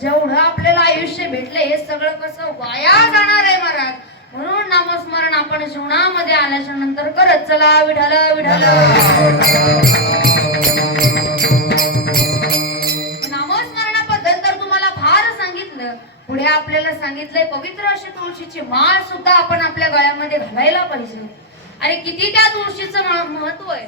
जेवढं आपल्याला आयुष्य भेटले हे सगळं कसं वाया जाणार आहे महाराज. म्हणून नामस्मरण आपण जीवनामध्ये आल्याच्या नंतर करत चला. विठ्ठल विठ्ठल. नामस्मरणाबद्दल तर तुम्हाला फार सांगितलं. पुढे आपल्याला सांगितलंय पवित्र अशी तुळशीची माळ सुद्धा आपण आपल्या गळ्यामध्ये घालायला पाहिजे. आणि किती त्या तुळशीचं महत्व आहे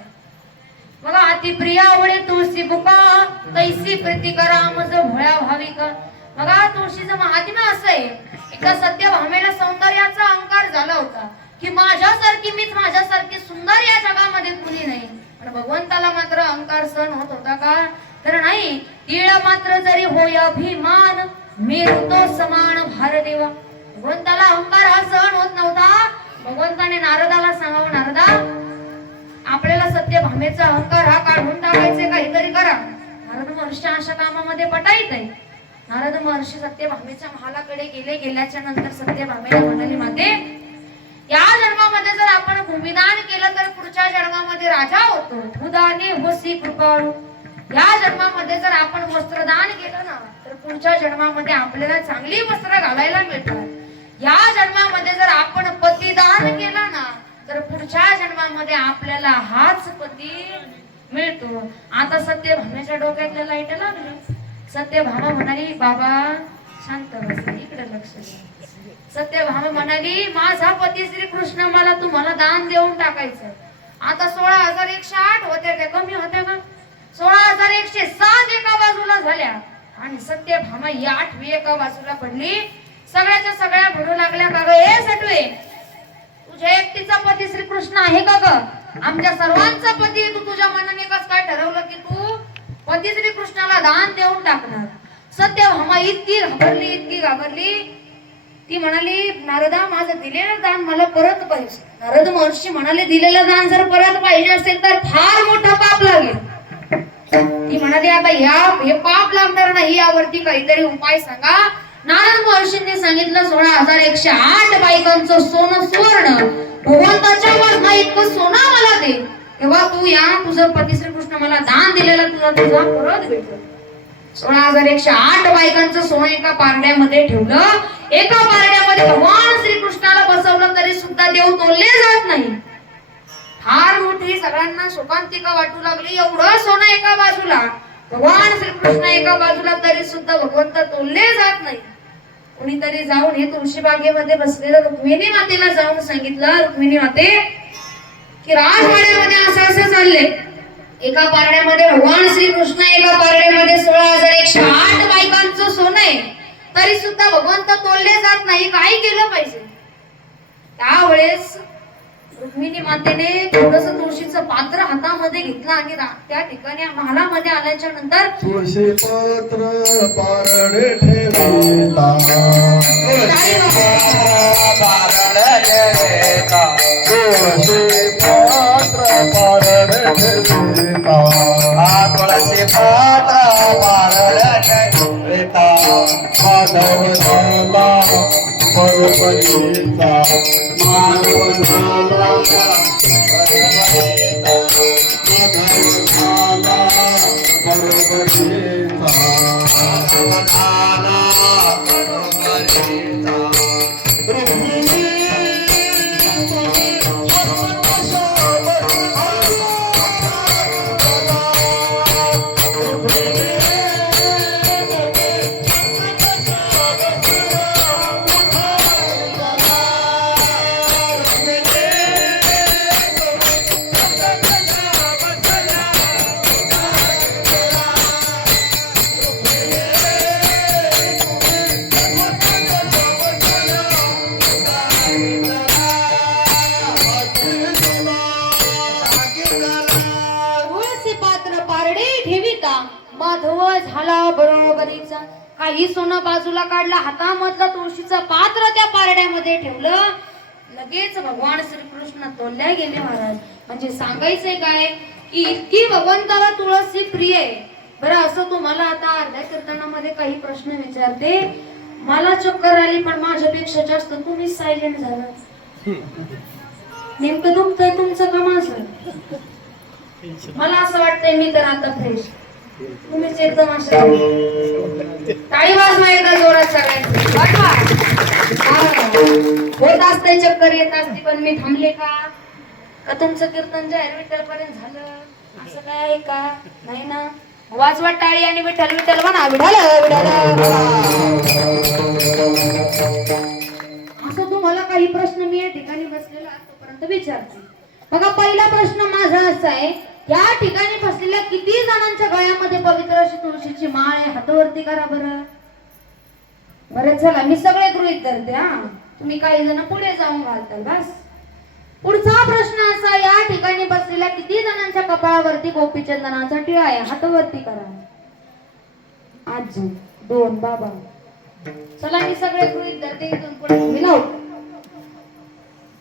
बघा. अति प्रिया आवडे तुळशी बुका तैसी प्रीती करा मज भोळ्या भाविका. बघा तुळशीचं महात्म्य असं आहे. एकदा सत्यभामेला सौंदर्याचा अहंकार झाला होता की माझ्यासारखी मीच माझ्यासारखी सुंदर या जगामध्ये कुणी नाही. पण भगवंताला मात्र अहंकार सहन होत होता का? तर नाही. तिळ मात्र जरी होय अभिमान मेरुतो समान भारदेवा. भगवंताला अहंकार हा सहन होत नव्हता. भगवंताने नारदाला सांगावं, नारदा आपल्याला सत्यभामेचा अहंकार हा काढून टाकायचे, काहीतरी करा. नारद महर्षी अशा कामामध्ये पटाईत आहे. नारद महर्षी सत्यभामेच्या महालाकडे गेले. गेल्याच्या नंतर सत्यभामेला म्हणाली, माते या जन्मामध्ये जर आपण भूमिदान केलं तर पुढच्या जन्मामध्ये राजा होतो. भूदाने होसी कृपाळू. या जन्मामध्ये जर आपण वस्त्रदान केलं ना तर पुढच्या जन्मामध्ये आपल्याला चांगली वस्त्र घालायला मिळतात. या जन्मामध्ये जर आपण पतिदान केलं ना तर पुढच्या जन्मामध्ये आपल्याला हाच पती मिळतो. आता सत्यभामेच्या डोक्यातल्या लाईट लागली. सत्यभामा म्हणाली, बाबा शांत बस, इकडे लक्ष द्या. सत्यभामा म्हणाली, माझा पती श्री कृष्ण मला तुम्हाला दान देऊन टाकायचं. आता 16,108 होते ते कमी होते का? 16,107 एका बाजूला झाल्या आणि सत्यभामा ही 8वी एका बाजूला पडली. सगळ्याच्या सगळ्या म्हणू लागल्या, का ग हे सटवे तुझ्या एकटीचा पती श्री कृष्ण आहे का ग? आमच्या सर्वांचा पती तू तुझ्या मनाने कस काय ठरवलं की तू पती श्री कृष्णाला दान देऊन टाकणार? सत्यभामा इतकी घाबरली. ती म्हणाली, नारदा माझं दिलेलं दान मला परत पाहिजे. नारद महर्षी म्हणाले, दिलेलं दान जर परत पाहिजे असेल तर फार मोठं पाप लागेल. ती म्हणाली, आता हे पाप लागणार नाही, यावरती काहीतरी उपाय सांगा. नारद महर्षींनी सांगितलं, 16,108 बायकांचं सोनं सुवर्ण भगवंताच्या वजना इतकं सोनं मला दे, तेव्हा तू या तुझं पती श्रीकृष्ण मला दान दिलेला तुझा परत भेटल. 16,108 बायकांचं सोनं एका पारड्यामध्ये ठेवलं. एका पारड्यामध्ये भगवान श्रीकृष्णाला बसवलं तरी सुद्धा देव तोलले जात नाही. फार मोठी सगळ्यांना शोकांतिका वाटू लागली. एवढं सोनं एका बाजूला, भगवान श्रीकृष्ण एका बाजूला, तरी सुद्धा भगवंत तोलले जात नाही. कोणीतरी जाऊन हे तुळशी बागेमध्ये बसलेलं रुक्मिणी मातेला जाऊन सांगितलं, रुक्मिणी माते की राजवाड्यामध्ये असं चालले. एका पारड्यामध्ये भगवान श्रीकृष्ण, एका पारड्यामध्ये 16,108 बायकांचं सोनं आहे, तरी सुद्धा भगवंत तोलले जात नाही. काय केलं पाहिजे? त्यावेळेस रुक्मिणी मातेने थोडस तुळशीचं पात्र हातामध्ये घेतलं आणि त्या ठिकाणी महालामध्ये आल्याच्या नंतर तुळशी पात्र पारडे ठेविता, तुळशी पारडे ठेविता, तुळशी पात्र पारडे ठेविता, तुळशी पात्र पारडे ठेविता, माधव झाला परपरीचा, माधव झाला माधव झाला बरोबरीचा. काही सोनं बाजूला काढला, हातामधलं तुळशीचं पात्र त्या पारड्यामध्ये ठेवलं. लगेच भगवान श्रीकृष्ण तोलल्या गेले महाराज. म्हणजे सांगायचंय काय की इतकी भगवंताला तुळशी प्रिय आहे. बरं, असं तुम्हाला आता अर्ध्या कीर्तनामध्ये काही प्रश्न विचारते. मला चक्कर आली पण माझ्यापेक्षा जास्त तुम्ही सायलेंट झाला. नेमकं दुखतंय तुमचं का माझं? मला असं वाटतंय मी तर आता फ्रेश, तुम्हीच एकदम असं. टाळी वाजवा एकदा जोरात सगळ्यांनी, वाजवा. होत असते चक्कर येत असते पण मी थांबले का? का तुमचं कीर्तन जाहीर विठ्ठल पर्यंत झालं असं काय आहे का? नाही ना. वाजवा टाळी आणि विठ्ठल विठ्ठल म्हणा. विठ्ठल असं तुम्हाला काही प्रश्न मी या ठिकाणी बसलेला आतापर्यंत विचारते. बघा, पहिला प्रश्न माझा असा आहे, या ठिकाणी बसलेल्या किती जणांच्या गळ्यामध्ये पवित्र अशी तुळशीची माळ आहे? हातावरती करा बरं. बरं चला, मी सगळे गृहीत धरते. तुम्ही काही जण पुढे जाऊन घालताल बस. पुढचा प्रश्न असा, या ठिकाणी बसलेल्या किती जणांच्या कपाळावरती गोपीचंदनाचा टिळा आहे? हातावरती करा. आजी, 2, बाबा. चला, मी सगळे गृहीत धरते. इथून पुढे मिलाव.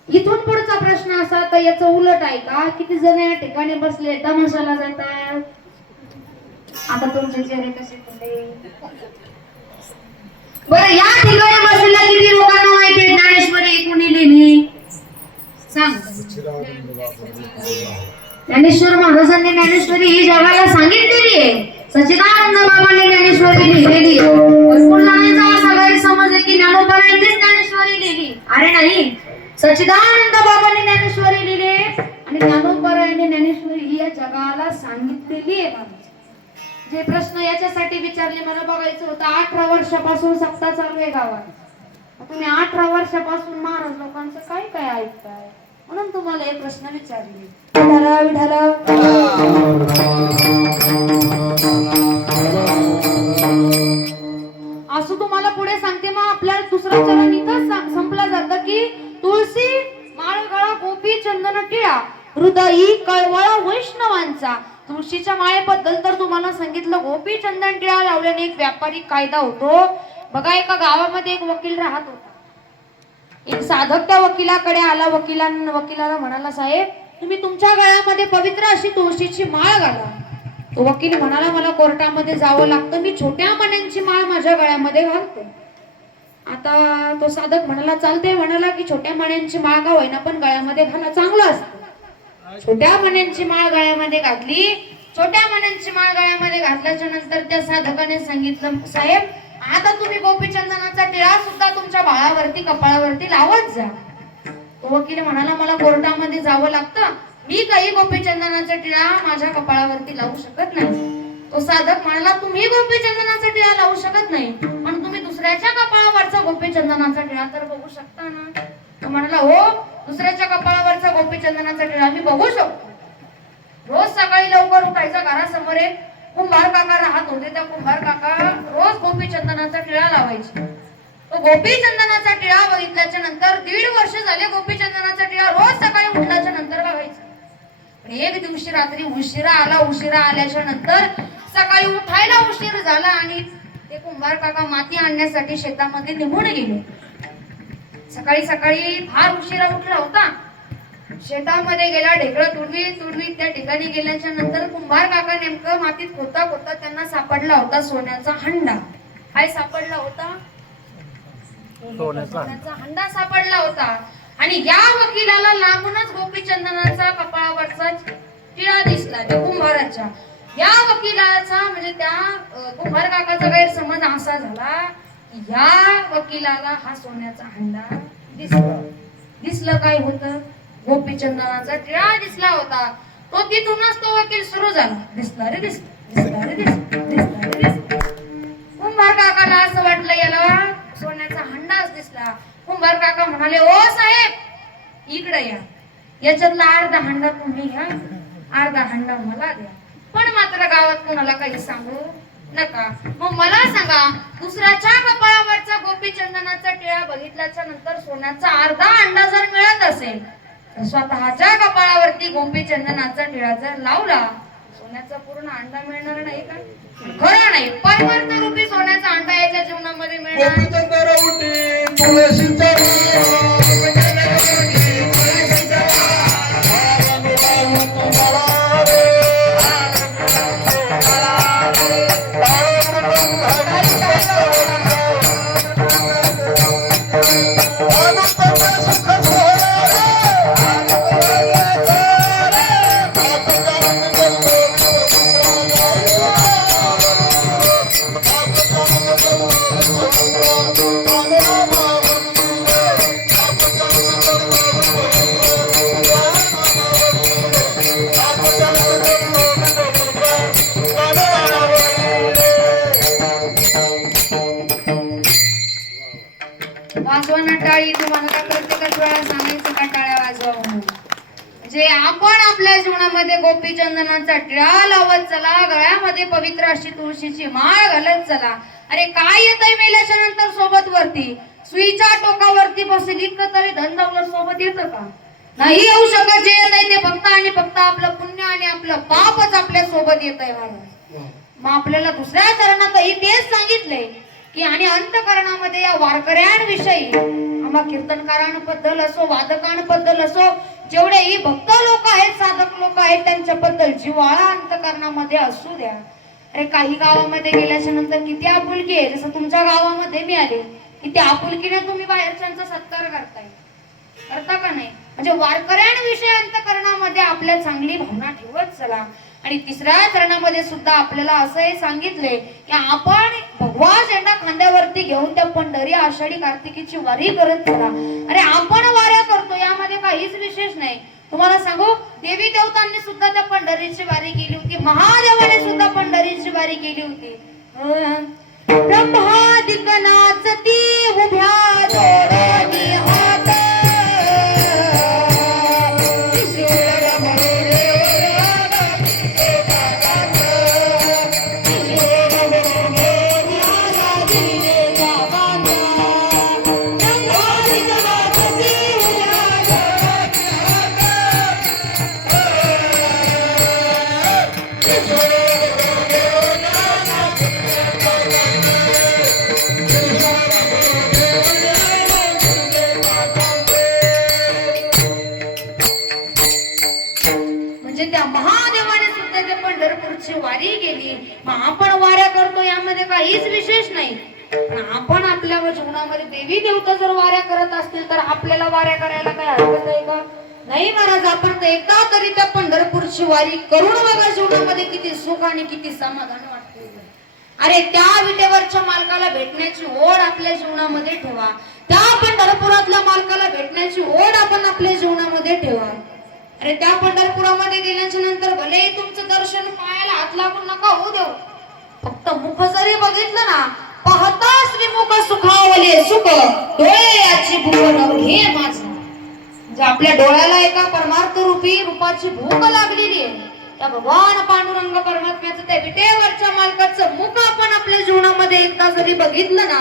इथून पुढचा प्रश्न असा, तर याचं उलट आहे का? किती जण या ठिकाणी बसले तमाशाला जातात? आता तुमचे चेहरे कसे पडले? बरं, या ठिकाणी बसलेल्या किती लोकांना माहिती आहे ज्ञानेश्वरी कोणी लिहिली? सांग. ज्ञानेश्वर महाराजांनी ज्ञानेश्वरी ही जगाला सांगितलेली आहे. सच्चिदानंद बाबांनी ज्ञानेश्वरी लिहिलेली आहे. भरपूर जणांचा असा गैरसमज आहे की ज्ञानोबांनीच ज्ञानेश्वरी लिहिली. अरे नाही, सच्चिदानंद बाबांनी ज्ञानेश्वरी लिहिली आणि ज्ञानोबांनी ज्ञानेश्वरी ही या जगाला सांगितलेली आहे. जे प्रश्न याच्यासाठी विचारले मला बघायचं होतं. 18 वर्षापासून सप्ताह चालू आहे गावात. तुम्ही 18 वर्षापासून महाराज लोकांचं काय काय ऐकताय म्हणून तुम्हाला हे प्रश्न विचारले. विठाला विठाला. असं तुम्हाला पुढे सांगते. मग आपल्याला दुसरा चरण इथंच संपला जातं की तुळशी माळगळा गोपी चंदन टिळा हृदयी कळवळा वैष्णवांचा. तुळशीच्या माळेबद्दल तर तुम्हाला सांगितलं. गोपी चंदन टिळा लावल्याने एक व्यापारिक कायदा होतो. बघा, एका गावामध्ये एक वकील राहत होता. एक साधक त्या वकिलाकडे आला. वकिलाला म्हणाला, साहेब तुम्ही तुमच्या गळ्यामध्ये पवित्र अशी तुळशीची माळ घाला. तो वकील म्हणाला, मला कोर्टामध्ये जावं लागतं, मी छोट्या मण्यांची माळ माझ्या गळ्यामध्ये घालतो. आता तो साधक म्हणाला, चालते. म्हणाला की छोट्या मण्यांची माळ का होईना पण गळ्यामध्ये घाला, चांगलं असतं. छोट्या मण्यांची माळ गळ्यामध्ये घातली. छोट्या मण्यांची माळ गळ्यामध्ये घातल्याच्या नंतर त्या साधकाने सांगितलं, साहेब आता तुम्ही गोपीचंदनाचा टिळा सुद्धा तुमच्या बाळावरती कपाळावरती लावत जा. तो वकील म्हणाला, मला कोर्टामध्ये जावं लागतं, मी काही गोपीचंदनाचा टिळा माझ्या कपाळावरती लावू शकत नाही. तो साधक म्हणाला, तुम्ही गोपीचंदनाचा टिळा लावू शकत नाही पण तुम्ही दुसऱ्याच्या कपाळावरचा गोपीचंदनाचा टिळा तर बघू शकता ना? तो म्हणाला, हो, दुसऱ्याच्या कपाळावरचा गोपीचंदनाचा टिळा मी बघू शकतो. रोज सकाळी लवकर उठायचं. घरासमोर एक कुंभार काका राहत होते. त्या कुंभार काका रोज गोपीचंदनाचा टिळा लावायचे. तो गोपीचंदनाचा टिळा बघितल्याच्या नंतर 1.5 वर्ष झाले गोपीचंदनाचा टिळा रोज सकाळी उठल्याच्या नंतर बघायचा. पण एक दिवशी रात्री उशिरा आला. उशिरा आल्याच्या नंतर सकाळी उठायला उशीर झाला आणि ते कुंभार काका माती आणण्यासाठी शेतामध्ये निघून गेले. सकाळी सकाळी फार उशिरा उठला होता. शेतामध्ये गेला, ढेकळं तुडवीत त्या ठिकाणी गेल्याच्या नंतर कुंभार काका नेमकं मातीत खोता त्यांना सापडला होता सोन्याचा हंडा. काय सापडला होता? सोन्याचा हंडा सापडला होता. आणि या वकिलाला लांबूनच गोपीचंदनाचा कपाळावरचा टिळा दिसला त्या कुंभाराच्या. या वकिलाचा म्हणजे त्या कुंभार काकाचा गैरसमज असा झाला की या वकिलाला हा सोन्याचा हंडा दिसलं. काय होतं? गोपीचंदनाचा टिळा दिसला होता. तो तिथूनच तो वकील सुरू झाला, दिसला रे दिसला, दिसला रे दिसला, दिसला रे दिसला. कुंभार काकाला असं वाटलं याला सोन्याचा हंडाच दिसला. कुंभार काका म्हणाले, ओ साहेब इकडे या, याच्यातला अर्धा हंडा तुम्ही घ्या, अर्धा हंडा मला द्या. पण मात्र गावात कोणाला काही सांगू नका. मग मला सांगा, दुसऱ्याच्या कपाळावरचा गोपीचंदनाचा टिळा बघितल्याच्या नंतर सोन्याचा अर्धा हंडा जर मिळत असेल तर स्वतःच्या कपाळावरती गोपीचंदनाचा टिळा जर लावला सोन्याचा पूर्ण अंडा मिळणार नाही का? खरं नाही, परमार्थ रूपी सोन्याचा अंडा याच्या जीवनामध्ये मिळणार. गोपीचंद राऊटी तुळशीचा वाजवा ना टाळी. तुम्हाला काय प्रत्येकच वेळा सांगायचं का टाळ्या वाजवा म्हणून? जे आपण आपल्या जीवनामध्ये गोपीचंदनाचा टिळा लावत चला, गळ्यामध्ये पवित्र अशी तुळशीची माळ घालत चला. अरे काय येतंय मेल्याच्या नंतर सोबत वरती? सुईच्या टोकावरती बसेल इतकं तरी धन दौलत सोबत येतं का? नाही येऊ शकत. जे येत आहे ते फक्त आणि फक्त आपलं पुण्य आणि आपलं पापच आपल्या सोबत येत आहे महाराज. मग आपल्याला दुसऱ्या चरणातही तेच सांगितलंय की आणि अंतकरणामध्ये या वारकऱ्यांविषयी आम्हा कीर्तनकारांबद्दल असो, वादकांबद्दल असो, जेवढेही भक्त लोक आहेत, साधक लोक आहेत, त्यांच्याबद्दल जिव्हाळा अंतकरणामध्ये असू द्या. अरे काही गावामध्ये गेल्याच्या नंतर किती आपुलकी आहे. जसं तुमच्या गावामध्ये मी आले, किती आपुलकीने तुम्ही बाहेरच्यांचा सत्कार करताय, करता का नाही? म्हणजे वारकऱ्यांविषयी अंतकरणामध्ये आपल्या चांगली भावना ठेवत चला. आणि तिसऱ्या चरणामध्ये सुद्धा आपल्याला असंही सांगितले की आपण भगवा झेंडा खांद्यावरती घेऊन त्या पंढरी आषाढी कार्तिकीची वारी करत चला. अरे आपण वाऱ्या करतो यामध्ये काहीच विशेष नाही. तुम्हाला सांगू, देवी देवतांनी सुद्धा त्या पंढरीची वारी केली होती, महादेवाने सुद्धा पंढरीची वारी केली होती. ब्रह्मादिक नाचती उभ्या जोडोनी हात, त्या महादेवाने सुद्धा त्या पंढरपूरची वारी केली. मग आपण वाऱ्या करतो यामध्ये काहीच विशेष नाही. पण आपण आपल्या जीवनामध्ये देवी देवता जर वाऱ्या करत असतील तर आपल्याला वाऱ्या करायला काय हरकत आहे का? नाही महाराज, आपण तर एकदा तरी त्या पंढरपूरची वारी करून बघा. जीवनामध्ये किती सुख आणि किती समाधान वाटते. अरे त्या विटेवरच्या मालकाला भेटण्याची ओढ आपल्या जीवनामध्ये ठेवा. त्या पंढरपुरातल्या मालकाला भेटण्याची ओढ आपण आपल्या जीवनामध्ये ठेवा. अरे त्या पंढरपुरामध्ये गेल्याच्या नंतर भले तुमचं दर्शन पायाला हात लागून नका होऊ देऊ, फक्त मुख जरी बघितलं ना, पाहता श्रीमुख सुखावले सुख, डोळे याची भूक घे माझं. म्हणजे आपल्या डोळ्याला एका परमार्थ रूपी रूपाची भूक लागलेली आहे. त्या भगवान पांडुरंग परमात्म्याचं, त्या विटेवरच्या मालकाचं मुख आपण आपल्या जीवनामध्ये एकदा जरी बघितलं ना,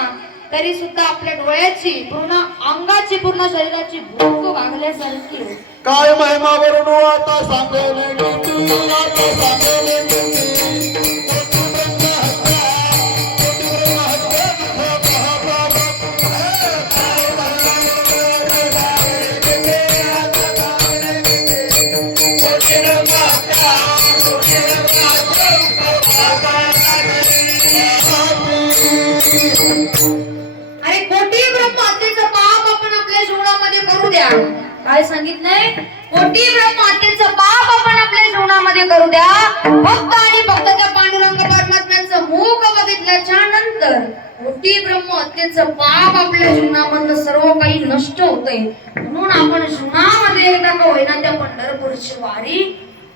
तरी सुद्धा आपल्या डोळ्याची पूर्ण, अंगाची पूर्ण, शरीराची भूक भागल्यासारखी. काय महिमा वरून आता सांगेल किती, आता सांगेल किती. अरे कोटी ब्रह्महत्येचं पाप आपण आपल्या जीवनामध्ये करू द्या. काय सांगितलंय? कोटी ब्रह्महत्येचं पाप आपण आपल्या जीवनामध्ये करू द्या. फक्त आणि फक्त त्या पांडुरंग परमात्म्याचं मुख बघितल्याच्या नंतर कोटी ब्रह्महत्येचं पाप आपल्या जीवनामधलं सर्व काही नष्ट होतंय. म्हणून आपण जीवनामध्ये एकदा का होईना त्या पंढरपूरची वारी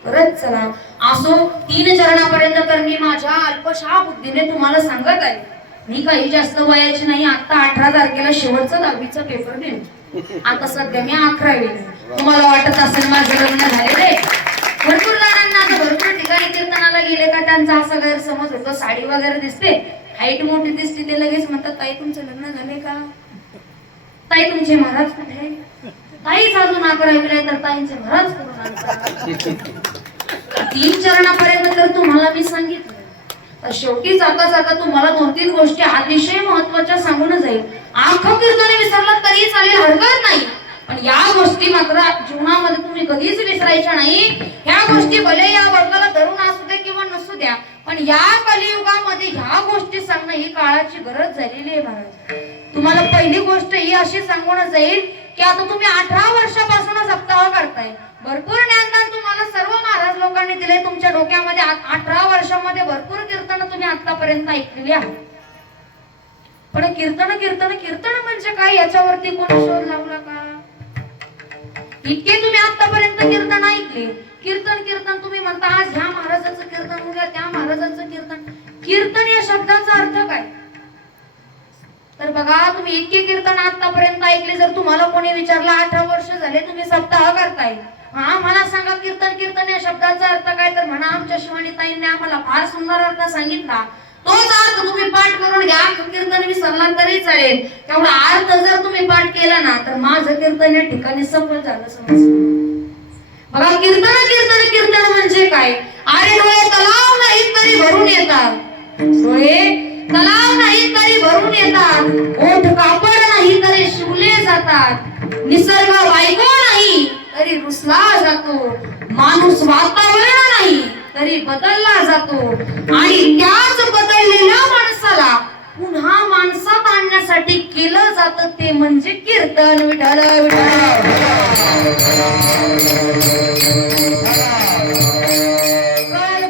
करत चला. असो 3 चरणापर्यंत तर मी माझ्या अल्पशा बुद्धीने तुम्हाला सांगत आहे. मी काही जास्त वयाची नाही. आता 18 तारखेला शेवटचा 10वीचा पेपर दिला. आता सध्या मी 11वी. तुम्हाला वाटत असेल माझं लग्न झालेलं आहे. भरपूर जणांना आता भरपूर ठिकाणी कीर्तनाला गेले का त्यांचा असा गैरसमज होतो. साडी वगैरे दिसते, हाईट मोठी दिसते, ते लगेच म्हणतात ताई तुमचं लग्न झाले का? ताई तुमचे महाराज कुठे? ताईच अजून 11वीला आहे तर ताईंचे महाराज कुठून आणतात? तीन चरणापर्यंत तर तुम्हाला मी सांगितलं. तर शेवटी जाता जाता तुम्हाला 2-3 गोष्टी अतिशय महत्वाच्या सांगून जाईल. अख्खं कीर्तन विसरलं तरी चालेल, हरकत नाही, पण या गोष्टी मात्र जीवनामध्ये तुम्ही कधीच विसरायच्या नाही. ह्या गोष्टी भले या वर्गाला धरून असू दे किंवा नसू द्या, पण या कलियुगामध्ये ह्या गोष्टी सांगणं ही काळाची गरज झालेली आहे महाराज. तुम्हाला पहिली गोष्ट ही अशी सांगून जाईल की आता तुम्ही 18 वर्षापासून सप्ताह करताय. भरपूर ज्ञानदान तुम्हाला सर्व महाराज लोकांनी दिले. तुमच्या डोक्यामध्ये 18 वर्षामध्ये भरपूर कीर्तन तुम्ही आतापर्यंत ऐकलेली आहात. पण कीर्तन कीर्तन कीर्तन म्हणजे काय याच्यावरती कोणी शोध लावला का? इतके तुम्ही आतापर्यंत कीर्तन ऐकले. कीर्तन कीर्तन तुम्ही म्हणता आज ह्या महाराजाचं कीर्तन, उद्या त्या महाराजाचं कीर्तन. कीर्तन या शब्दाचा अर्थ काय? तर बघा, तुम्ही इतके कीर्तन आतापर्यंत ऐकले. जर तुम्हाला कोणी विचारलं 18 वर्ष झाले तुम्ही सप्ताह करताय, हा मला सांगा कीर्तन कीर्तन या शब्दाचा अर्थ काय? तर म्हणा आमच्या शिवानीताईंनी आम्हाला फार सुंदर अर्थ सांगितला. तोच अर्थ तुम्ही पाठ करून घ्या. कीर्तन विसरला तरी चालेल, तेवढा अर्थ जर तुम्ही पाठ केला ना तर माझं कीर्तन या ठिकाणी सफल झालं समजलं. बघा, कीर्तन कीर्तन कीर्तन म्हणजे काय? अरे डोळे तलाव नाही तरी भरून येतात, डोळे तलाव नाही तरी भरून येतात, ओठ कापड नाही तरी शिवले जातात, निसर्ग वायको नाही तरी रुसला जातो, माणूस वातावरण नाही तरी बदलला जातो, आणि त्याच बदललेल्या माणसाला पुन्हा माणसात आणण्यासाठी केलं जातं ते म्हणजे कीर्तन. विठ्ठल विठ्ठल.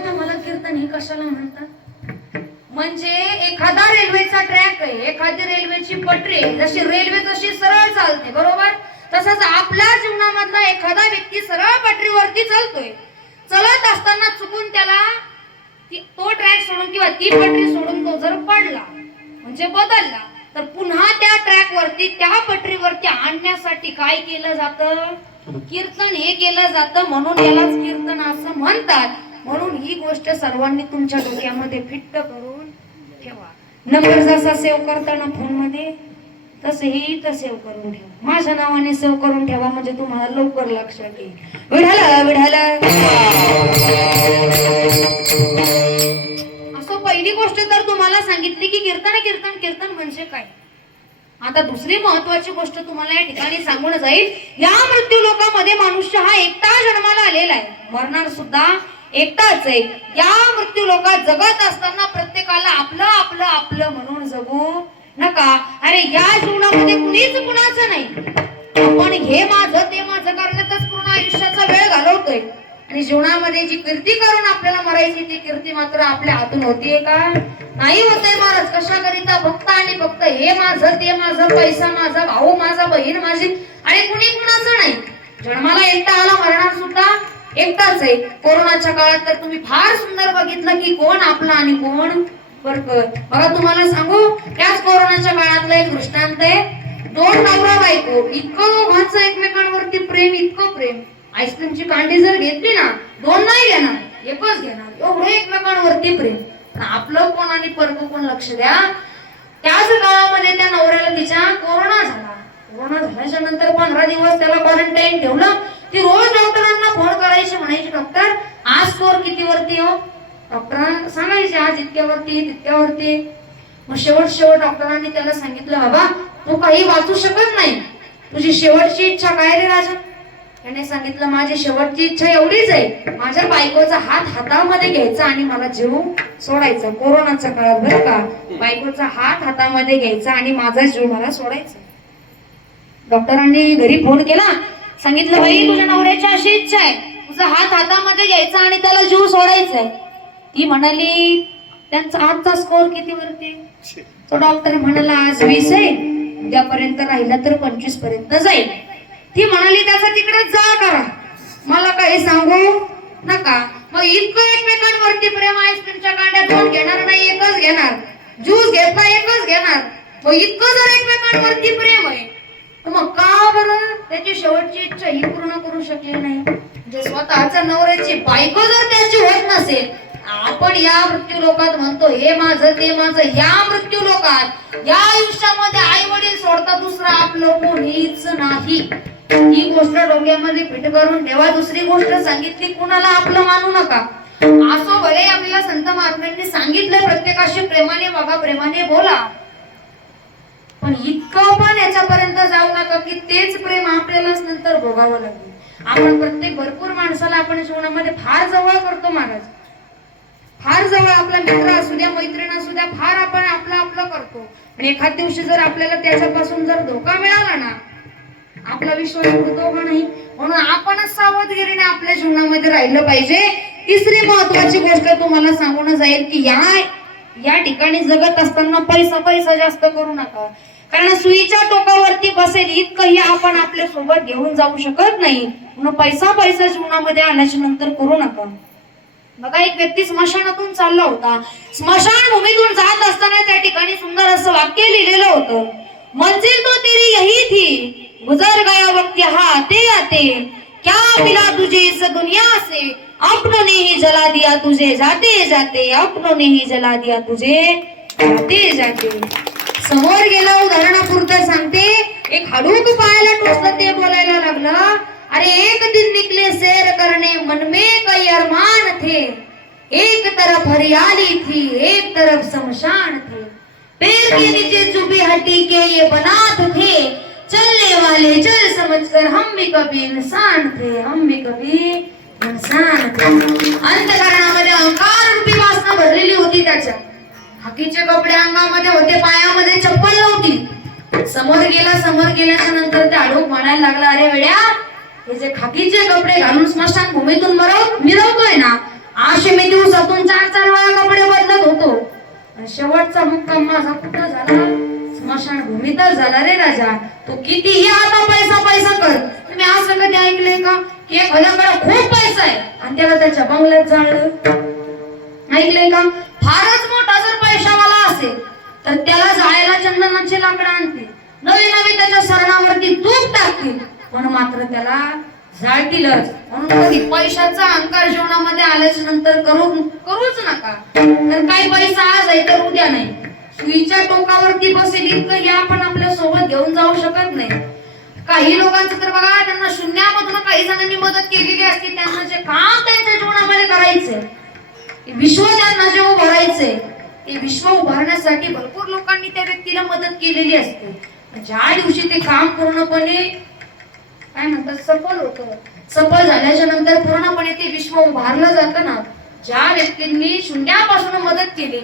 तुम्हाला कीर्तन हे कशाला म्हणतात? म्हणजे एखादा रेल्वेचा ट्रॅक आहे, एखादी रेल्वेची पटरी आहे. जशी रेल्वे जशी सरळ चालते बरोबर, तसंच आपल्या जीवनामधला एखादा व्यक्ती सरळ पटरीवरती चालतोय. चलत असताना चुकून त्याला तो ट्रॅक सोडून किंवा ती पटरी सोडून तो जर पडला म्हणजे बदलला, तर पुन्हा त्या ट्रॅक वरती त्या पटरीवरती आणण्यासाठी काय केलं जातं? कीर्तन हे केलं जातं. म्हणून यालाच कीर्तन असं म्हणतात. म्हणून ही गोष्ट सर्वांनी तुमच्या डोक्यामध्ये फिट्ट करून ठेवा. नंबर जसा सेव्ह करताना फोन मध्ये तसेही इथं सेव्ह करून ठेवा. माझ्या नावाने सेव्ह करून ठेवा म्हणजे तुम्हाला लवकर लक्षात येईल. विढाला विढाला. असं पहिली गोष्ट तर तुम्हाला सांगितली की कीर्तन कीर्तन कीर्तन म्हणजे काय. आता दुसरी महत्वाची गोष्ट तुम्हाला या ठिकाणी सांगून जाईल. या मृत्यू लोकामध्ये मनुष्य हा एकटा जन्माला आलेला आहे, मरणार सुद्धा एकटाच आहे. या मृत्यू लोकात जगत असताना प्रत्येकाला आपलं आपलं आपलं म्हणून जगू नका. अरे या जीवनामध्ये कुणीच कुणाचं नाही. आपण हे माझं ते माझं करण्यातच पूर्ण आयुष्याचा वेळ घालवतोय, आणि जीवनामध्ये जी कीर्ती करून आपल्याला मरायची ती कीर्ती मात्र आपल्या हातून होतीये का? नाही होते महाराज. कशाकरिता? फक्त आणि फक्त हे माझं ते माझं, पैसा माझा, भाऊ माझा, बहीण माझी, आणि कुणी कुणाचं नाही. जन्माला एकटा आला, मरणार सुद्धा एकटाच आहे. कोरोनाच्या काळात तर तुम्ही फार सुंदर बघितलं की कोण आपला आणि कोण परकत. बघा तुम्हाला सांगू, त्याच कोरोनाच्या काळातलं एक दृष्टांत आहे. 2 नवरा बायको, इतकं दोघांचं एकमेकांवरती प्रेम, इतकं प्रेम. आईस्क्रीमची कांडी जर घेतली ना, 2 नाही घेणार, एकच घेणार, एवढं एकमेकांवरती प्रेम. आपलं कोण आणि परक कोण लक्ष द्या. त्याच काळामध्ये त्या नवऱ्याला तिच्या कोरोना झाला. कोरोना झाल्याच्या नंतर 15 दिवस त्याला क्वारंटाईन ठेवलं. ती रोज डॉक्टरांना फोन करायची, म्हणायची डॉक्टर आज स्कोर किती वरती हो? डॉक्टर सांगायचे आज इतक्यावरती तितक्यावरती. मग शेवट डॉक्टरांनी त्याला सांगितलं, बाबा तू काही वाचू शकत नाही, तुझी शेवटची इच्छा काय रे राजा? त्याने सांगितलं, माझी शेवटची इच्छा एवढीच आहे, माझ्या बायकोचा हात हातामध्ये घ्यायचा आणि मला जीव सोडायचा. कोरोनाच्या काळात बरं का, बायकोचा हात हातामध्ये घ्यायचा आणि माझा जीव मला सोडायचा. डॉक्टरांनी घरी फोन केला, सांगितलं बाई तुझ्या नवऱ्याची अशी इच्छा आहे, तुझा हात हातामध्ये घ्यायचा आणि त्याला जीव सोडायचा आहे. ती म्हणाली त्यांचा आजचा स्कोर किती वरती? तो डॉक्टर म्हणाला आज 20 आहे, उद्यापर्यंत राहिला तर 25 पर्यंत जाईल. ती म्हणाली त्याचा तिकडे जा करा, मला काही सांगू नका. मग इतकं एकमेकांवरती प्रेम. आईस्क्रीमच्या कांड्या 2 घेणार नाही, एकच घेणार. ज्यूस घेतला एकच घेणार. मग इतकं जर एकमेकांवरती प्रेम आहे, मग का बरं त्याची शेवटची इच्छा ही पूर्ण करू शकली नाही? म्हणजे स्वतःच्या नवऱ्याची बायको जर त्याची होत नसेल, आपण या मृत्यू लोकात म्हणतो हे माझं ते माझं. या मृत्यू लोकात या आयुष्यामध्ये आई वडील सोडता दुसरं आपलं कोणीच नाही. ही गोष्ट डोक्यामध्ये फिट करून ठेवा. दुसरी गोष्ट सांगितली, कुणाला आपलं मानू नका. असो भले आपल्याला संत महात्म्यांनी सांगितलं प्रत्येकाशी प्रेमाने वागा, प्रेमाने बोला, पण इतकं पण याच्यापर्यंत जाऊ नका की तेच प्रेम आपल्यालाच नंतर भोगावं लागेल. आपण प्रत्येक भरपूर माणसाला आपण जीवनामध्ये फार जवळ करतो महाराज, फार जवळ. आपला मित्र असू द्या, मैत्रीण असू द्या, फार आपण आपलं आपलं करतो. आणि एखाद दिवशी जर आपल्याला त्याच्यापासून जर धोका मिळाला ना, आपला विश्वास उडतो का नाही. म्हणून आपणच सावधगिरीने आपल्या जीवनामध्ये राहिलं पाहिजे. तिसरी महत्वाची गोष्ट तुम्हाला सांगून जाईल की या ठिकाणी जगत असताना पैसा पैसा जास्त करू नका. कारण सुईच्या टोकावरती बसेल इतकंही आपण आपल्या सोबत घेऊन जाऊ शकत नाही. म्हणून पैसा पैसा जीवनामध्ये आल्याच्या नंतर करू नका. बघा, एक व्यक्ती स्मशानातून चालला होता. स्मशानभूमीतून जात असताना त्या ठिकाणी सुंदर असं वाक्य लिहिलेलं होतं, मंजिल तो तेरी यही थी, गुजर गया वक्त यहाँ आते आते, क्या मिला तुझे इस दुनिया से, अपनों ने ही जला दिया तुझे जाते जाते, अपनों ने ही जला दिया तुझे जाते जाते. समोर गेला, उदाहरणापुरतं सांगते, एक हडूक पायाला टोचलं, ते बोलायला लागलं, अरे एक दिन निकले सैर करने, मन में कई अरमान थे, एक तरफ हरियाली थी, एक तरफ शमशान थे, पैर के नीचे चुपी हड्डी के ये बनात थे, चलने वाले चल समझकर हम भी कभी इंसान थे, हम भी कभी इंसान थे. अंतःकरणामध्ये अहंकार रूपी वासना भरलेली होती त्याच्या. हाकीचे कपडे अंगामध्ये होते, पायामध्ये चप्पल नव्हती. समोर गेल्याच्या नंतर त्या आडोक म्हणायला लागला, अरे वेड्या, हे जे खाकीचे कपडे घालून स्मशान भूमीतून मिरवतोय ना, असे मी दिवसातून 4-4 वेळा कपडे बदलत होतो. शेवटचा मुक्काम माझा कुठं झाला? स्मशान भूमीतच झाला रे राजा. तो कितीही आता पैसा पैसा कर. तुम्ही असं कधी ऐकलंय का की एखाद्याकडे खूप पैसा आहे आणि त्याला त्याच्या बंगल्यात जाळलं? ऐकलंय का? फारच मोठा जर पैशावाला असेल तर त्याला जाळायला चंदनाची लाकडं आणतील, नवी नवी त्याच्या सरणावरती तूप टाकतील, पण मात्र त्याला जाळतीलच. म्हणून कधी पैशाचा अहंकार जीवनामध्ये आल्याच्या नंतर करूच नका. तर काही पैसा आज आहे तर उद्या नाही. सुईच्या टोकावरती बसेल इतकं आपण आपल्या सोबत घेऊन जाऊ शकत नाही. काही लोकांचं तर बघा, त्यांना शून्यामधून काही जणांनी मदत केलेली असते. त्यांना जे काम त्यांच्या जीवनामध्ये करायचंय, विश्व त्यांना जे उभारायचंय, ते विश्व उभारण्यासाठी भरपूर लोकांनी त्या व्यक्तीला मदत केलेली असते. ज्या दिवशी ते काम पूर्णपणे काय म्हणतात सफल होतं, सफल झाल्याच्या नंतर पूर्णपणे ते विश्व उभारलं जातं ना, ज्या व्यक्तींनी शून्यापासून मदत केली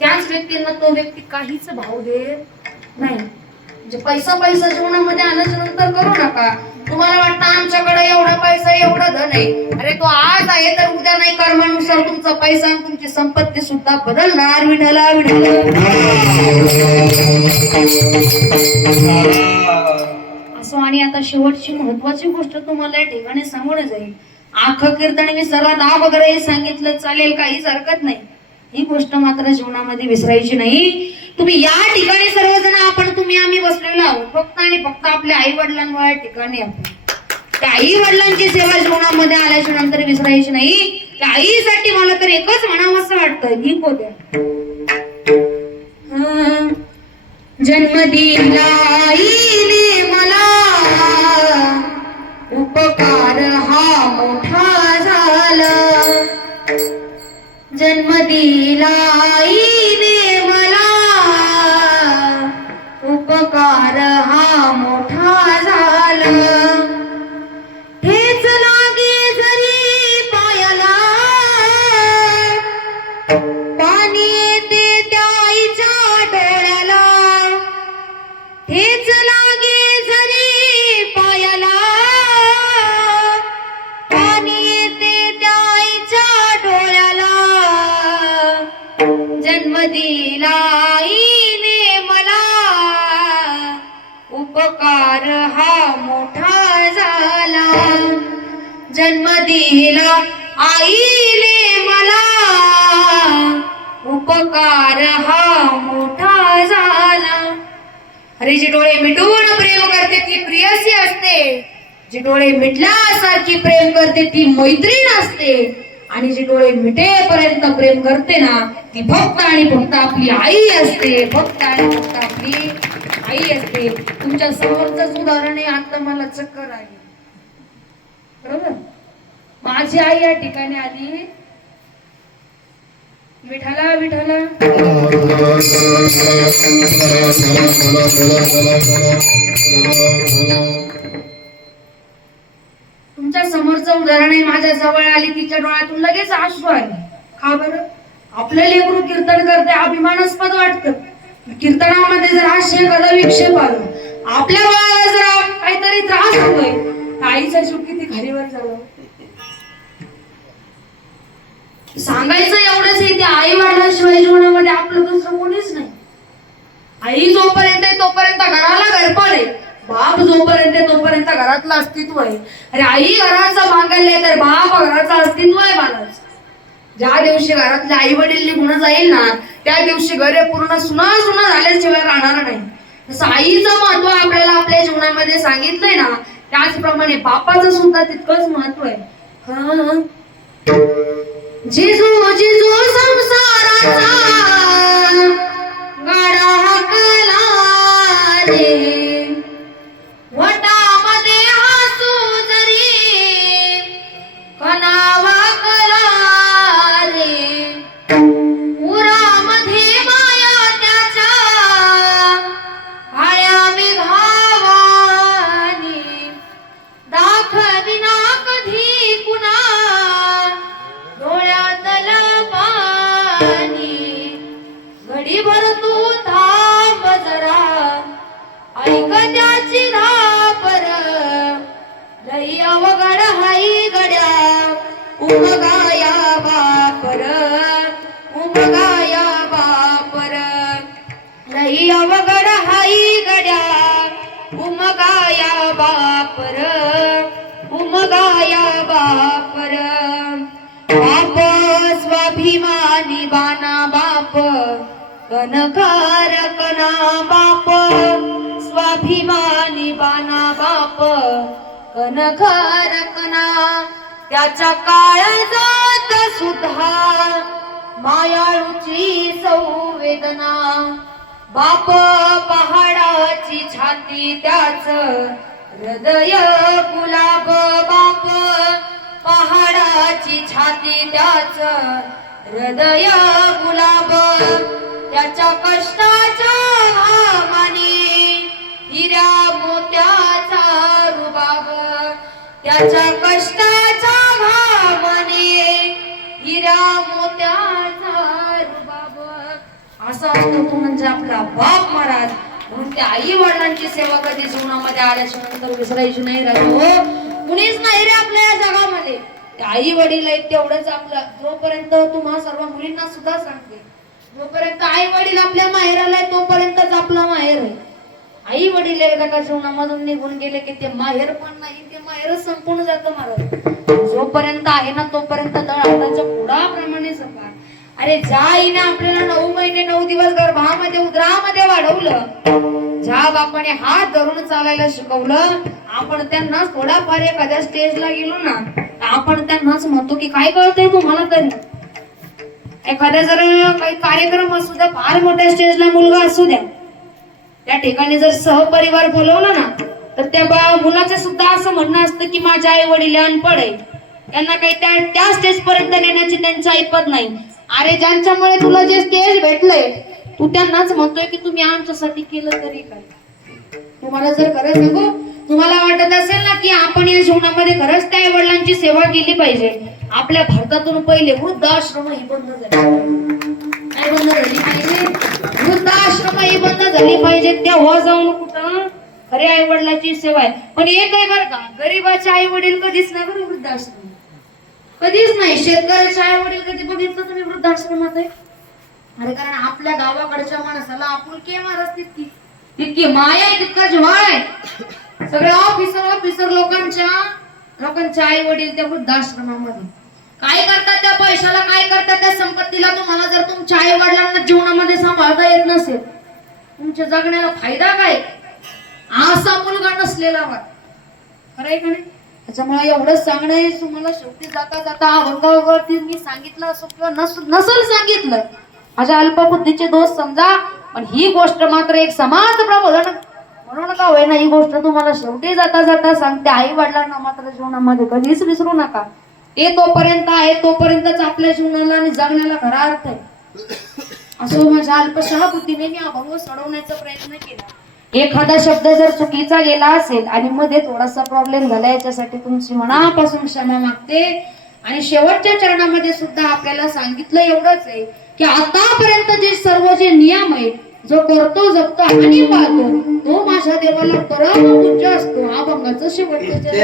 त्याच व्यक्तींना तो व्यक्ती काहीच भाव देत नाही. म्हणजे पैसा पैसा जीवनामध्ये आल्याच्या नंतर करू नका. तुम्हाला वाटतं आमच्याकडे एवढा पैसा, एवढा धन आहे, अरे तो आज आहे तर उद्या नाही. कर्मानुसार तुमचा पैसा आणि तुमची संपत्ती सुद्धा बदलणार. विठला विठला असो. आणि आता शेवटची महत्वाची गोष्ट तुम्हाला या ठिकाणी सांगून जाईल. आख कीर्तन मी सर्वात अगोदर सांगितलं, चालेल, काहीच हरकत नाही. ही गोष्ट मात्र जीवनामध्ये विसरायची नाही. तुम्ही या ठिकाणी सर्वजण आम्ही बसलेलो आहोत फक्त आणि फक्त आपल्या आई वडिलांमुळे ठिकाणी. आपण त्या आई वडिलांची सेवा जीवनामध्ये आल्याच्या नंतर विसरायची नाही. त्या आईसाठी मला तर एकच म्हणावं असं वाटतं, ही कोद्या जन्म दिला आईने मला, उपकार हा मोठा झाला. जन्म दिला आईने मला, उपकार हा मोठा झाला. ठेच लागे जरी पायाला, पाणी येते त्या आईच्या डोळ्याला. ठेच लागे जरी पायाला, पाणी येते त्या आईच्या डोळ्याला. जन्म दिला आईने मला, उपकार हा मोठा झाला. जन्म दिला आईने मला, उपकार हा मोठा झाला. अरे जे डोळे मिटून प्रेम करते ती प्रियसी असते, जी डोळे मिटल्यासारखी प्रेम करते ती मैत्रीण असते, आणि जी डोळे मिटेपर्यंत प्रेम करते ना ती फक्त आणि फक्त आपली आई असते. फक्त आणि फक्त आपली आई असते. तुमच्या समोरच उदाहरण आहे, आता मला चक्कर आली. बरोबर, माझी आई या ठिकाणी आली. विठाला विठाला तुमच्या समोरचं उदाहरण आहे. माझ्या जवळ आली, तिच्या डोळ्यातून लगेच अश्रू आले. का बरं? आपले लेकरू कीर्तन करते, अभिमानास्पद वाटतं. कीर्तनामध्ये जर हास्य एखादा विक्षेप आला, आपल्या बाळाला जर काहीतरी त्रास होतोय, तर आईचा जीव किती खालीवर झाला. सांगायचं एवढंच आहे, त्या आई वडिलांशिवाय जीवनामध्ये आपलं दुसरं कोणीच नाही. आई जोपर्यंत आहे तोपर्यंत घराला घरपण आहे. बाप जोपर्यंत आहे तोपर्यंत घरातलं अस्तित्व आहे. अरे आई घराचा मागले तर बाप घराचं अस्तित्व आहे बाळाचं. ज्या दिवशी घरातले आई वडील निघून जाईल ना, त्या दिवशी घरे पूर्ण सुना सुना झाल्याशिवाय राहणार नाही. जसं आईचं महत्व आपल्याला आपल्या जीवनामध्ये सांगितलंय ना, त्याचप्रमाणे बापाचं सुद्धा तितकंच महत्व आहे. हा, जिजू जिजू संसाराचा गाडा हाकला रे, वटामध्ये हसू जरी कणावा कला रे, उरामध्ये माया त्याच्या काळ्या मेघावानी, दाखविना कधी कुणा डोळ्यातलं पाणी, घडीभर तू थांब जरा ऐक त्याची धापर, लई अवघड हाई गड्या उमगाया बापर, उमगाया बापर, लई अवघड हाई गड्या उमगाया बापर, उमगाया बापर. बाप स्वाभिमानी बाना बाप, कनकार कना बाप, स्वाभिमानी बाना बाप, कनकार कना. त्याच्या काळजात सुद्धा मायाळूची संवेदना. बाप पहाडाची छाती त्याच हृदय गुलाब, बाप पहाडाची छाती त्याच हृदय गुलाब. त्याच्या कष्टाच्या घामाने हिऱ्या मोत्याचा रुबाब, त्याच्या कष्टाच्या घामाने हिऱ्या मोत्याचा रुबाब. असा असतो तो म्हणजे आपला बाप महाराज. म्हणून त्या आई वडिलांची सेवा कधी जीवनामध्ये आल्याच्या नंतर विसरायची नाही राहतो. कुणीच नाही रे आपल्या या जगामध्ये. आई वडील आहेत तेवढंच आपलं. जोपर्यंत तुम्हा सर्व मुलींना सुद्धा सांगते, जोपर्यंत आई वडील आपल्या माहेराला आहे तोपर्यंतच आपला माहेर आहे. आई वडील एकदा जीवनामधून निघून गेले की ते माहेर पण नाही, ते माहेरच संपूर्ण जातं महाराज. जोपर्यंत आहे ना तोपर्यंत तळ हाताच्या पुढाप्रमाणे सफा. अरे ज्या आईने आपल्याला 9 महिने 9 दिवस गर्भामध्ये उदरामध्ये वाढवलं, ज्या बापाने हात धरून चालायला शिकवलं, आपण त्यांना थोडाफार एखाद्या स्टेजला गेलो ना, आपण त्यांनाच म्हणतो की काय कळतंय तुम्हाला तरी. एखाद्या जर काही कार्यक्रम असू द्या, फार मोठ्या स्टेजला मुलगा असू द्या, त्या ठिकाणी जर सहपरिवार बोलवलं ना, तर त्या मुलाचं सुद्धा असं म्हणणं असतं की माझे आई वडील अनपढ आहे, त्यांना काही त्या स्टेज पर्यंत नेण्याची त्यांची ऐपत नाही. अरे ज्यांच्यामुळे तुला जे स्टेज भेटलंय, तू त्यांनाच म्हणतोय की तुम्ही आमच्यासाठी केलं तरी काय. तुम्हाला जर खरं सांगू, तुम्हाला वाटत असेल ना की आपण या जीवनामध्ये खरंच त्या आई वडिलांची सेवा केली पाहिजे, आपल्या भारतातून पहिले वृद्धाश्रम ही बंद झाली. काय बंद झाली पाहिजे? वृद्धाश्रम ही बंद झाली पाहिजे. तेव्हा जाऊन कुठं खरे आई वडिलांची सेवा आहे. पण एक आहे बरं का, गरीबाचे आई वडील कधीच नाही बरं वृद्धाश्रम, कधीच नाही. शेतकऱ्याचे आई वडील कधी बघितलं तुम्ही वृद्धाश्रमात आहे? अरे कारण आपल्या गावाकडच्या माणसाला आपुलकी महाराज तितकी माया आहे, तितका जिव्हाळा आहे. सगळे ऑफिसर लोकांच्या आई वडील त्या वृद्धाश्रमामध्ये काय करतात, त्या पैशाला काय करतात, त्या संपत्तीला. तुम्हाला जर तुमच्या आई वडिलांना जीवनामध्ये सांभाळता येत नसेल, तुमच्या जगण्याला फायदा काय? असा मुलगा नसलेला वाट. खरं आहे का नाही? त्याच्यामुळे एवढंच सांगणं आहे तुम्हाला. शेवटी जाता जाता अभंगावरती मी सांगितलं असो किंवा नसल सांगितलं, माझ्या अल्पबुद्धीचे दोष समजा, पण ही गोष्ट मात्र एक समाज प्रबोधन म्हणून का होईना ही गोष्ट तुम्हाला शेवटी जाता जाता सांगते, आई वडिलांना मात्र जीवनामध्ये कधीच विसरू नका. ते तोपर्यंत आहे तोपर्यंतच आपल्या जीवनाला आणि जगण्याला खरा अर्थ आहे. असं माझ्या अल्पशा बुद्धीने मी अभाव सोडवण्याचा प्रयत्न केला. एखादा शब्द जर चुकीचा गेला असेल आणि मध्ये थोडासा प्रॉब्लेम झाला, याच्यासाठी तुमची मनापासून क्षमा मागते. आणि शेवटच्या चरणामध्ये सुद्धा आपल्याला सांगितलं एवढंच आहे की आतापर्यंत जे सर्व जे नियम आहे, जो करतो जगतो आणि पाळतो तो माझ्या देवाला परम पूज्य असतो. हा अभंगाचं शेवटचं चरण.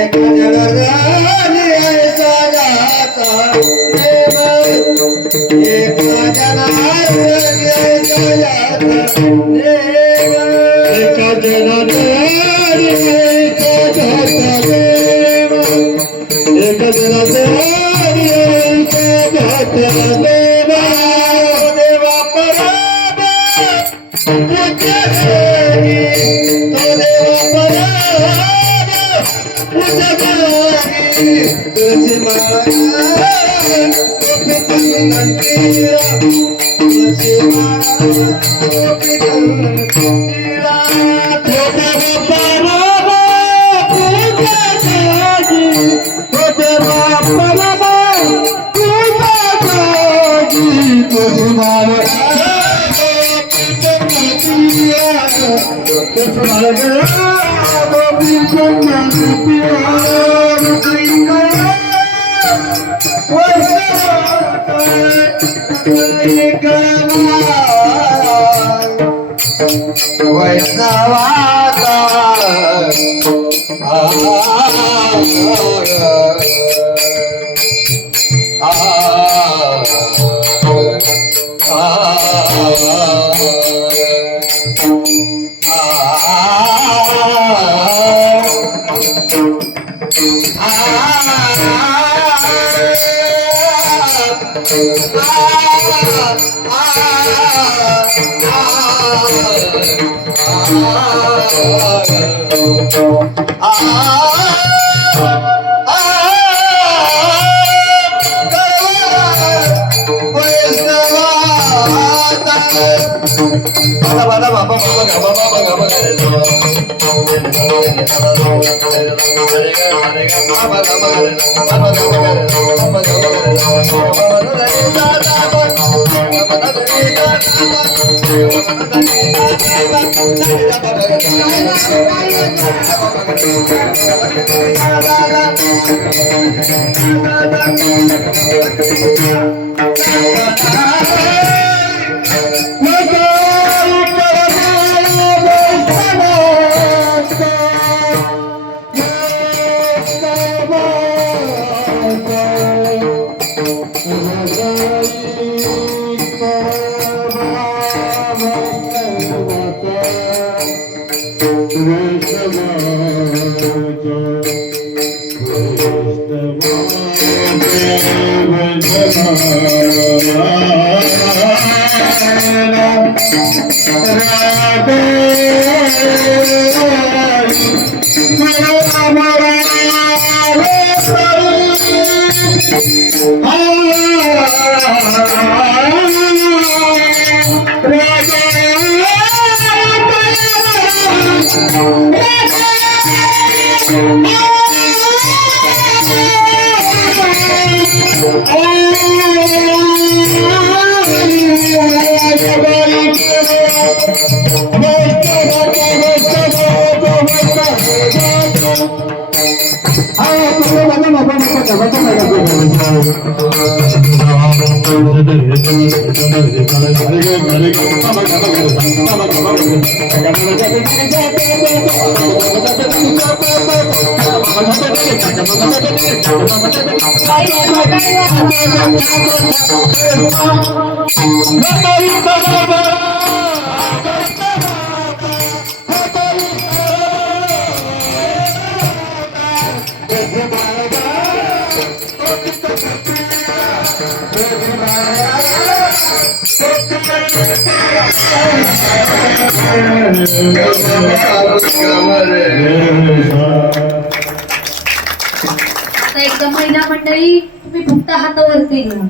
आता एकदा महिला मंडळी तुम्ही फक्त हातावरती घेऊन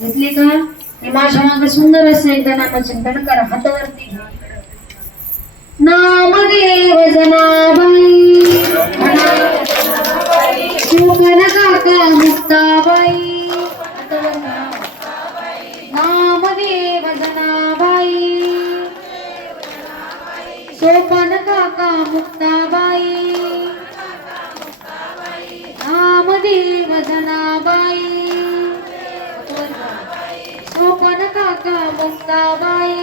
घेतली का? माझ्या मागे सुंदर असं एकदा नामचिंतन करा. हातावरती घ्या. नामदेव जनाबाई शोभन काका मुक्ताबाई. नामदेव जनाबाई शोभन काका मुक्ताबाई. नामदेव जनाबाई शोभन काका मुक्ताबाई.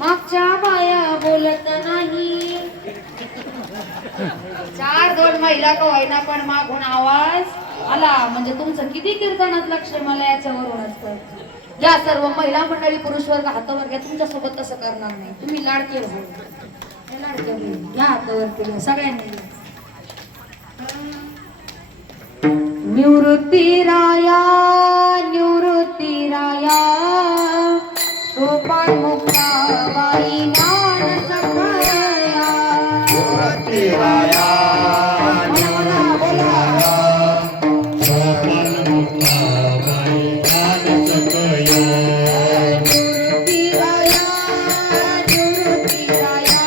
मागच्या बाया बोलत नाही. 4-2 महिला का होईना पण मागून आवाज आला म्हणजे तुमचं किती कीर्तनात लक्ष मला याच्यावरून असतं. या सर्व महिला मंडळी पुरुष वर्ग हातावर घ्या. तुमच्या सोबत तसं करणार नाही. तुम्ही लाडके व्हा. लाडके व्हा. घ्या हातावरती घ्या सगळ्यांनी. निवृत्ती राया निवृत्ती राया सोपान मुक्ताबाई ज्ञान सखया. निवृत्ती राया बोला बोला. सोपान मुक्ताबाई ज्ञान सखया. निवृत्ती राया निवृत्ती राया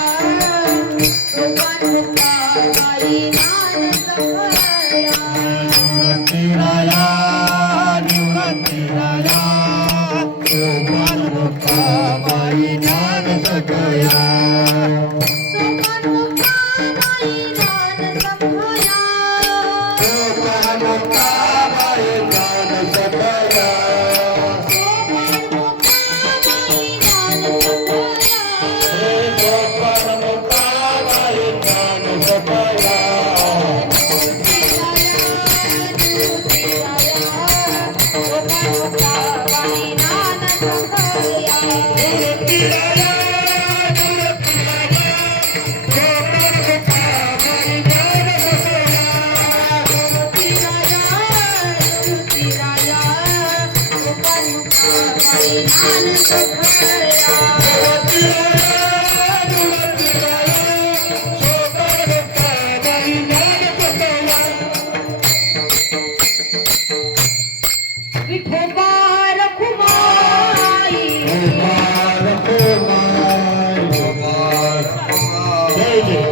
सोपान मुक्ताबाई ज्ञान सखया. निवृत्ती राया निवृत्ती राया सोपान मुक्ताबाई ज्ञान सखया. सोपान मुक्ताबाई ज्ञान सखया. सोपान मुक्ताबाई ज्ञान सखया. सोपान मुक्ताबाई ज्ञान सखया. विठोबा रखुमाई जय जय